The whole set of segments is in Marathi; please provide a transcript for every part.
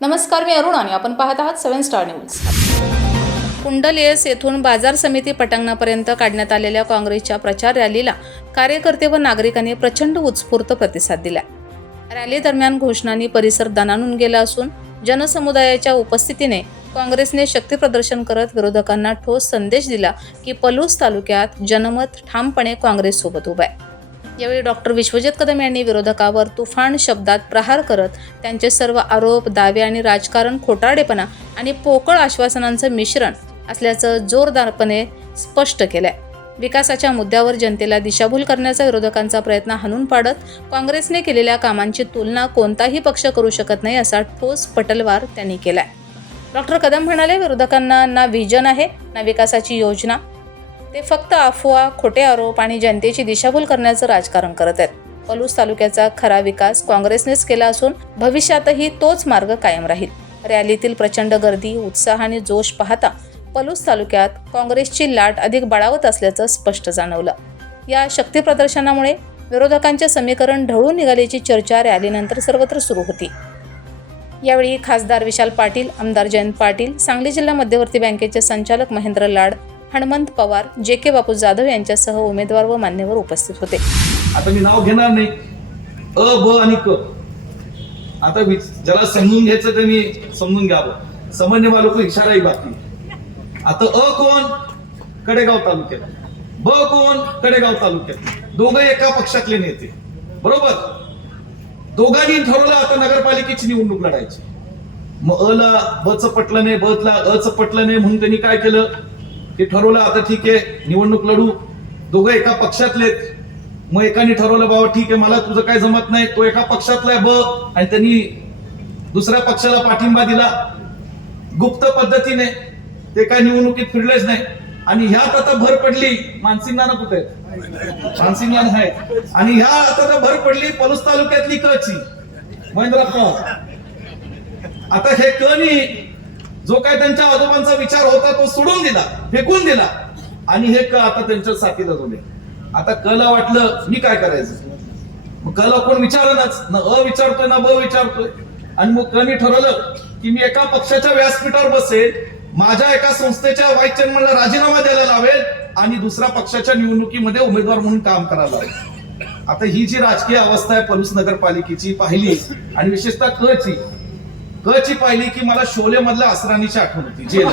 नमस्कार मी अरुण आणि आपण पाहत आहात सेव्हन स्टार न्यूज. कुंडल येस येथून बाजार समिती पटांगणापर्यंत काढण्यात आलेल्या काँग्रेसच्या प्रचार रॅलीला कार्यकर्ते व नागरिकांनी प्रचंड उत्स्फूर्त प्रतिसाद दिला रॅली दरम्यान घोषणांनी परिसर दणानून गेला असून जनसमुदायाच्या उपस्थितीने काँग्रेसने शक्तीप्रदर्शन करत विरोधकांना ठोस संदेश दिला की पलूस तालुक्यात जनमत ठामपणे काँग्रेससोबत उभं आहे. यावेळी डॉक्टर विश्वजित कदम यांनी विरोधकावर तुफान शब्दात प्रहार करत त्यांचे सर्व आरोप दावे आणि राजकारण खोटाडेपणा आणि पोकळ आश्वासनांचं मिश्रण असल्याचं जोरदारपणे स्पष्ट केलंय. विकासाच्या मुद्द्यावर जनतेला दिशाभूल करण्याचा विरोधकांचा प्रयत्न हाणून पाडत काँग्रेसने केलेल्या कामांची तुलना कोणताही पक्ष करू शकत नाही असा ठोस पटलवार त्यांनी केलाय. डॉक्टर कदम म्हणाले विरोधकांना ना व्हिजन आहे ना विकासाची योजना ते फक्त अफवा खोटे आरोप आणि जनतेची दिशाभूल करण्याचं राजकारण करत आहेत. पलूस तालुक्याचा खरा विकास काँग्रेसनेच केला असून भविष्यातही तोच मार्ग कायम राहील. रॅलीतील प्रचंड गर्दी उत्साह आणि जोश पाहता पलूस तालुक्यात काँग्रेसची लाट अधिक बळावत असल्याचं स्पष्ट जाणवलं. या शक्ती प्रदर्शनामुळे विरोधकांचे समीकरण ढळून निघाल्याची चर्चा रॅलीनंतर सर्वत्र सुरू होती. यावेळी खासदार विशाल पाटील आमदार जयंत पाटील सांगली जिल्हा मध्यवर्ती बँकेचे संचालक महेंद्र लाड हनुमंत पवार जे के बापू जाधव यांच्यासह उमेदवार व मान्यवर उपस्थित होते. आता मी नाव घेणार नाही. अ ब आणि क. आता ज्याला समजून घ्यायचं ते मी समजून घ्यावं. समन्य लोक इशाराही बाकी. आता अ कोण? कडेगाव तालुक्यात. ब कोण? कडेगाव तालुक्यात. दोघं एका पक्षातले नेते. बरोबर? दोघांनी ठरवलं आता नगरपालिकेची निवडणूक लढायची. मग अ ला ब च पटलं नाही ब ला अ च पटलं नाही म्हणून त्यांनी काय केलं? की ठरवलं आता ठीक आहे निवडणूक लढू. दोघं एका पक्षातलेत. मग एकाने ठरवलं बाबा ठीक आहे मला तुझं काय जमत नाही. तो एका पक्षातला आहे ब आणि त्यांनी दुसऱ्या पक्षाला पाठिंबा दिला. गुप्त पद्धतीने ते काय निवडणुकीत फिरलेच नाही. आणि ह्यात आता भर पडली मानसिंगला ना कुठे? मानसिंगला मानसिंग आहे. आणि ह्या आता तर भर पडली पलूस तालुक्यातली कची महेंद्र आता हे कनी जो काय त्यांच्या आजोबांचा विचार होता तो सोडून दिला फेकून दिला. आणि हे क आता त्यांच्या साथीला जोडले आता कला वाटलं मी काय करायचं? मग कला कोण विचारणारच. ना अ विचारतोय ना ब विचारतोय. आणि मग कमी ठरवलं की मी एका पक्षाच्या व्यासपीठावर बसेल माझ्या एका संस्थेच्या व्हाईस चेअरमनला राजीनामा द्यायला लावेल आणि दुसऱ्या पक्षाच्या निवडणुकीमध्ये उमेदवार म्हणून काम करायला लावेल. आता ही जी राजकीय अवस्था आहे पलूस नगरपालिकेची पाहिली आणि विशेषतः कची ग क ची पाहिली की मला शोले मधल्या असरानीची आठवण होती जेल.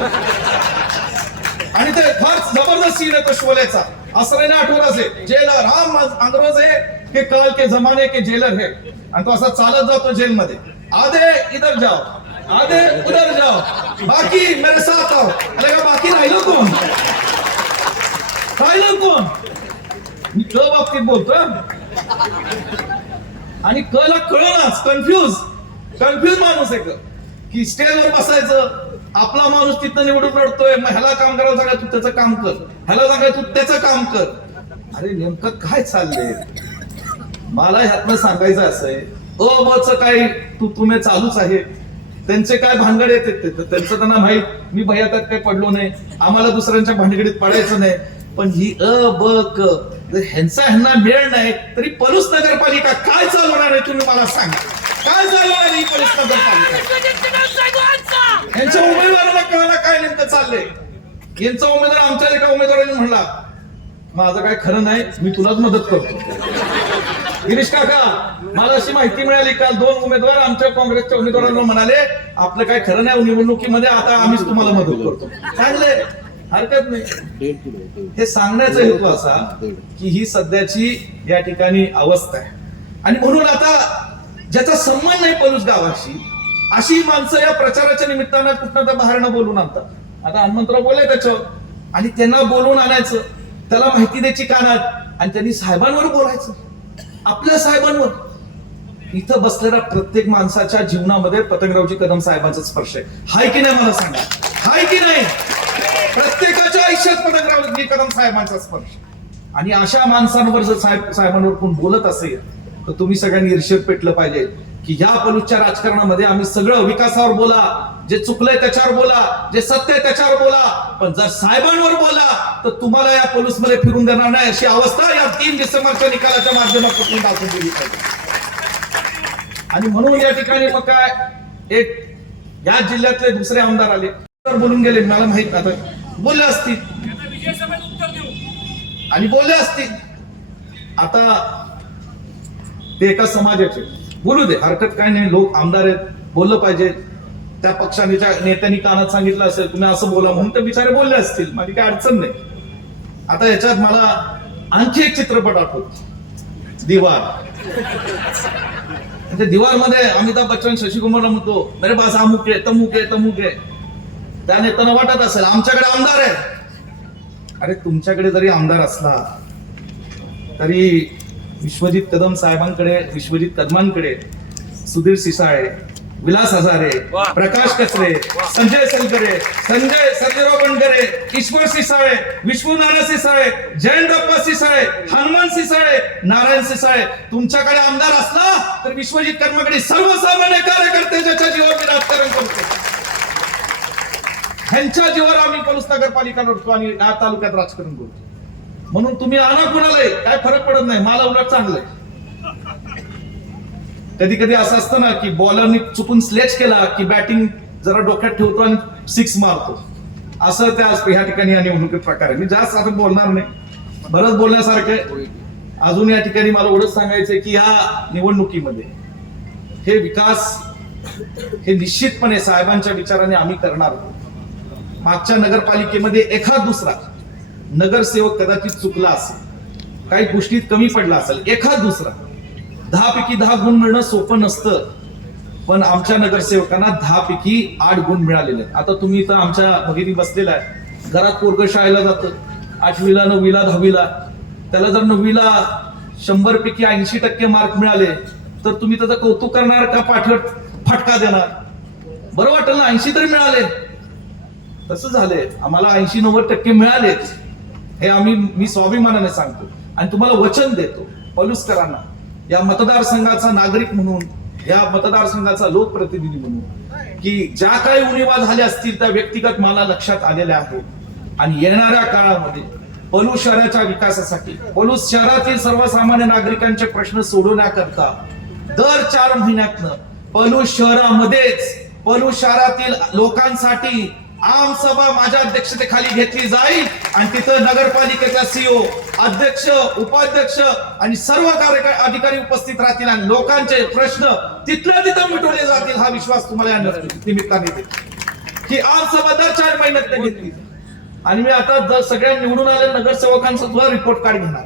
आणि ते फार जबरदस्त सीन आहे तो शोलेचा. असराने आठवण असे जेलर राम अंग्रेज आहे के काल के जमाने के जेलर है. आणि तो असा चालत जातो जेलमध्ये. आधे इधर जाओ. आधे उधर जाओ. बाकी मेरे साथ आओ. अरे का बाकी राहिलो कोण? राहिलो कोण? मी क बाबतीत बोलतोय. आणि क ला कळणाच कन्फ्यूज कन्फ्युज माणूस आहे की स्टेजवर बसायचं आपला माणूस तिथं निवडून रडतोय मग ह्याला काम करायला सांगा तू त्याचं काम कर. ह्याला सांगा तू त्याचं काम कर. अरे नेमकं काय चाललंय? मला ह्यातनं सांगायचं असं अ ब च काय तू तुम्ही चालूच आहे. त्यांचे काय भानगड येते ते तर त्यांचं त्यांना माहीत. मी भैया त्यात काही पडलो नाही. आम्हाला दुसऱ्यांच्या भानगडीत पडायचं नाही. पण ही अ ब क जर ह्यांचा ह्यांना मेळ नाही तरी पलूस नगरपालिका काय चालवणार आहे तुम्ही मला सांगा. काय झालं आणि ही नगरपालिका यांच्या उमेदवाराला कळायला काय नेमकं चाललंय? यांचा उमेदवार आमच्या एका उमेदवाराने म्हणला माझं काय खरं नाही मी तुलाच मदत करतो. गिरीश काका मला अशी माहिती मिळाली काल दोन उमेदवार आमच्या काँग्रेसच्या उमेदवारांना म्हणाले आपलं काय खरं नाही निवडणुकीमध्ये आता आम्हीच तुम्हाला मदत करतो. चांगले हरकत नाही. हे सांगण्याचा हेतू असा की ही सध्याची या ठिकाणी अवस्था आहे. आणि म्हणून आता ज्याचा संबंध नाही पलूस गावाशी अशी माणसं या प्रचाराच्या निमित्तानं कुठं तर बाहेरनं बोलून आणतात. आता हनुमंतराव बोलाय त्याच्यावर. आणि त्यांना बोलून आणायचं त्याला माहिती द्यायची कानात आणि त्यांनी साहेबांवर बोलायचं. आपल्या साहेबांवर. इथं बसलेल्या प्रत्येक माणसाच्या जीवनामध्ये पतंगरावजी कदम साहेबांचा स्पर्श आहे. हाय की नाही मला सांगा? हाय की नाही? प्रत्येकाच्या आयुष्यात पतंगरावजी कदम साहेबांचा स्पर्श आणि अशा माणसांवर जर साहेब साहेबांवर कोण बोलत असेल तर तुम्ही सगळ्यांनी ईर्ष्येत पेटलं पाहिजे. की या पलूसच्या राजकारणामध्ये आम्ही सगळं विकासावर बोला जे चुकलंय त्याच्यावर बोला जे सत्य आहे त्याच्यावर बोला. पण जर साहेबांवर बोला तर तुम्हाला या पोलीसमध्ये फिरून देणार नाही अशी अवस्था या तीन डिसेंबरच्या निकालाच्या माध्यमातून दाखवून दिली पाहिजे. आणि म्हणून या ठिकाणी मग काय एक या जिल्ह्यातले दुसरे आमदार आले. तर बोलून गेले मला माहीत आता. बोलले असतील. आणि बोलले असतील. आता ते एका समाजाचे. बोलू दे हरकत काय नाही लोक आमदार आहेत बोललं पाहिजे. त्या पक्षाने त्या नेत्यांनी कानात सांगितलं असेल तुम्ही असं बोला म्हणून ते बिचारे बोलले असतील माझी काही अडचण नाही. आता याच्यात मला आणखी एक चित्रपट आठवतो. दिवार. म्हणजे दिवारमध्ये अमिताभ बच्चन शशिकुमारला म्हणतो मेरे पास अमुक आहे तमुक आहे तमुक आहे. त्या नेत्यांना वाटत असेल आमच्याकडे आमदार आहे अरे तुमच्याकडे जरी आमदार असला तरी विश्वजित कदम साहेबांकडे विश्वजित कदमांकडे सुधीर सिसाळे विलास हजारे प्रकाश कचरे संजय सलकरे संजय सर्जेराव बनकरे ईश्वर सिसाळे विश्वनाना सिसाळे जयंतप्पा सिसाळे हनुमान सिसाळे नारायण सिसाळे. तुमच्याकडे आमदार असला तर विश्वजित कर्माकडे सर्वसामान्य कार्यकर्ते ज्याच्या जीवावर मी राजकारण करतो ह्यांच्या जीवावर आम्ही पलूस नगरपालिका लढतो आणि या तालुक्यात राजकारण करतो म्हणून तुम्ही आणा कुणालाही. काय फरक पडत नाही. मला उलट चांगलंय. कधी कधी असं असतं ना की बॉलरनी चुकून स्लेच केला की बॅटिंग जरा डोक्यात ठेवतो आणि सिक्स मारतो. असं त्या ह्या ठिकाणी या निवडणुकीत प्रकार आहे. मी जास्त आता बोलणार नाही. बरंच बोलण्यासारखं आहे. अजून या ठिकाणी मला एवढंच सांगायचंय की ह्या निवडणुकीमध्ये हे विकास हे निश्चितपणे साहेबांच्या विचाराने आम्ही करणार आहोत. मागच्या नगरपालिकेमध्ये एखाद दुसरा नगरसेवक कदाचित चुकला असेल काही गोष्टीत कमी पडला असेल एखाद दुसरा. दहा पैकी दहा गुण मिळणं सोपं नसतं पण आमच्या नगरसेवकांना दहा पैकी आठ गुण मिळालेले आहेत. आता तुम्ही इथं आमच्या भगिनी बसलेला आहे घरात पोरग शाळेला जातं. आठवीला नववीला दहावीला. त्याला जर नववीला शंभर पैकी ऐंशी टक्के मार्क मिळाले तर तुम्ही त्याचं कौतुक करणार का पाठलं फटका देणार? बरं वाटेल ना ऐंशी तरी मिळाले. तसं झालंय. आम्हाला ऐंशी नव्वद टक्के मिळालेच हे आम्ही मी स्वाभिमानाने सांगतो. आणि तुम्हाला वचन देतो. पलुसकरांना या मतदारसंघाचा नागरिक म्हणून या मतदारसंघाचा लोकप्रतिनिधी म्हणून की ज्या काही उणीवा झाल्या असतील त्या व्यक्तिगत मला लक्षात आलेल्या आहेत. आणि येणाऱ्या काळामध्ये पलूस शहराच्या विकासासाठी पलूस शहरातील सर्वसामान्य नागरिकांचे प्रश्न सोडवण्याकरता दर चार महिन्यातनं पलूस शहरामध्येच पलूस शहरातील लोकांसाठी आमसभा माझ्या अध्यक्षतेखाली घेतली जाईल आणि तिथं नगरपालिकेचा सीओ अध्यक्ष उपाध्यक्ष आणि सर्व कार्य अधिकारी उपस्थित राहतील आणि लोकांचे प्रश्न तिथल्या तिथं मिटवले जातील हा विश्वास तुम्हाला या निमित्ताने देतो. की आमसभा दर चार महिन्यात घेतली. आणि मी आता दर सगळ्या निवडून आलेल्या नगरसेवकांचा सुद्धा रिपोर्ट कार्ड घेणार.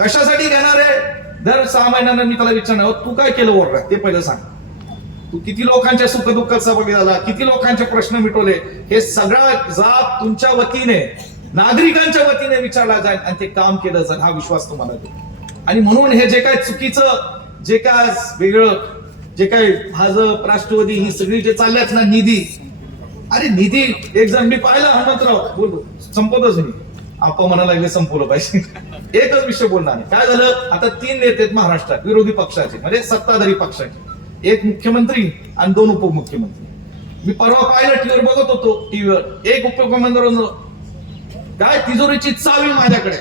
कशासाठी घेणार आहे? दर सहा महिन्यानं मी त्याला विचारणार तू काय केलं ओरडा? ते पहिलं सांग. तू किती लोकांच्या सुखदुःखात सहभागी झाला? किती लोकांचे प्रश्न मिटवले? हे सगळा जाब तुमच्या वतीने नागरिकांच्या वतीने विचारला जाईल आणि ते काम केलं जाईल हा विश्वास तुम्हाला देईल. आणि म्हणून हे जे काय चुकीचं जे काय वेगळं जे काय भाजप राष्ट्रवादी ही सगळी जे चालल्यात ना निधी अरे निधी एक जण मी पाहिलं हनुमंतराव बोलू संपतच मी आपण म्हणायला लागले संपवलं पाहिजे. एकच विषय बोलणार काय झालं? आता तीन नेते आहेत महाराष्ट्रात विरोधी पक्षाचे म्हणजे सत्ताधारी पक्षाचे. एक मुख्यमंत्री आणि दोन उपमुख्यमंत्री. मी परवा पाहिलं टीव्हीवर बघत होतो टीव्हीवर एक उपमुख्यमंत्री काय? तिजोरीची चावी माझ्याकडे.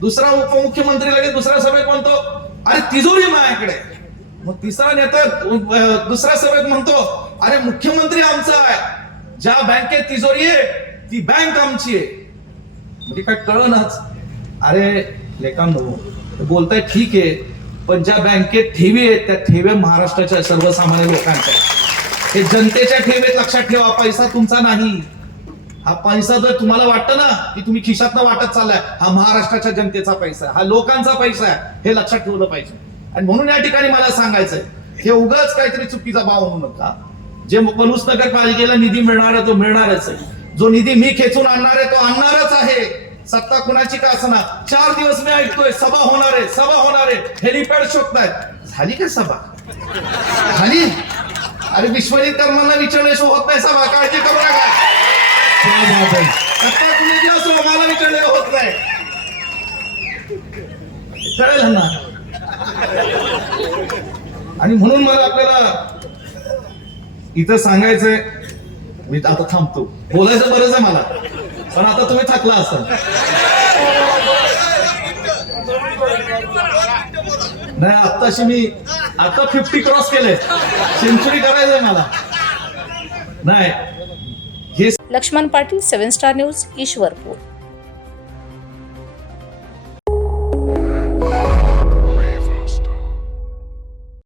दुसरा उपमुख्यमंत्री लगेच दुसऱ्या सभेत म्हणतो अरे तिजोरी माझ्याकडे. मग तिसरा नेता दुसऱ्या सभेत म्हणतो अरे मुख्यमंत्री आमचा आहे. ज्या बँकेत तिजोरी आहे ती बँक आमची आहे. म्हणजे काय कळनाच. अरे लेखांनो बोलताय ठीक आहे. पण ज्या बँकेत ठेवी आहेत त्या ठेव्या महाराष्ट्राच्या सर्वसामान्य लोकांच्या हे जनतेच्या ठेवीत लक्षात ठेवा पैसा तुमचा नाही. हा पैसा जर तुम्हाला वाटतं ना की तुम्ही खिशातनं वाटत चाललाय हा महाराष्ट्राच्या जनतेचा पैसा हा लोकांचा पैसा आहे हे लक्षात ठेवलं पाहिजे. आणि म्हणून या ठिकाणी मला सांगायचंय हे उगाच काहीतरी चुकीचा भाव होऊ नका. जे पलूस नगरपालिकेला निधी मिळणार आहे तो मिळणारच आहे. जो निधी मी खेचून आणणार आहे तो आणणारच आहे. सत्ता कुणाची का असणार? चार दिवस मी ऐकतोय सभा होणार आहे सभा होणार आहे. हेलिपॅड शोधतायत. झाली का सभा? झाली? अरे विश्वजित कर्मांना विचारल्याशिवाय होत नाही सभा काळजी करू नका. सत्ता कुणाची असो मला विचारले होत नाही. कळेल ना? आणि म्हणून मला आपल्याला इथं सांगायचंय मी आता थांबतो. बोलायचं बरंच आहे मला. पण आता तुम्ही थकला असाल. नाही आत्ताशी मी आता फिफ्टी क्रॉस केले. सेंचुरी करायचंय मला. नाही. हे Laxman Patil seven star news Ishwarpur.